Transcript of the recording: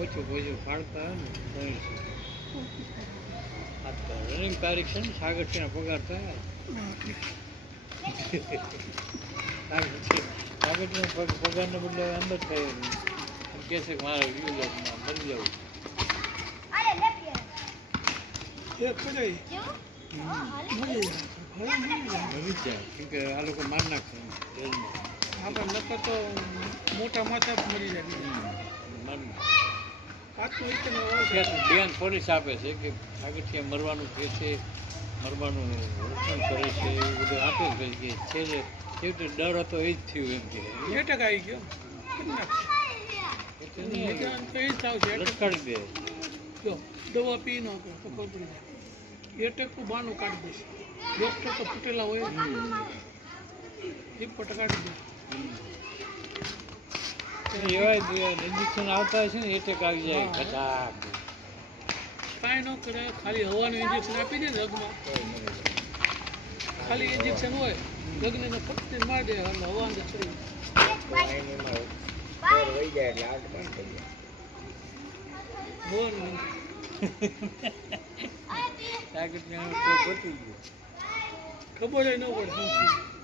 ઓછું ફાળતા હોય ને રનિંગ તારીખ છે ને સાગરસિંહના પગાર થાય સાગરસિંહના પગારને બદલે અંદર થાય એમ કહે છે કે મારે મરી જવું આ લોકો માર નાખશે જેલમાં આપણે નકર તો મોટા માથા મરી જાય બેન પોલીસ આપે છે કે આગળથી મરવાનું કહે છે મરવાનું રક્ષણ કરે છે એવું બધું આપે છે કે છેલ્લે કેવી ડર હતો એ જ થયું એમ કે એટક આવી ગયો લટકાડી દે જો દવા પી નો તો ખબર એટક તો બાનું કાઢી દેશે ડૉક્ટર તો ફૂટેલા હોય રિપોર્ટ કાઢી દે એવા ઇન્જેક્શન આવતા હશે ને એટેક આવી જાય ખટાક કાંઈ ન કરે ખાલી હવાનું ઇન્જેક્શન આપી દે ને રગમાં ખાલી ઇન્જેક્શન હોય રગને ફક્ત મારી દે એટલે હવા અંદર ચડી ખબર ન પડે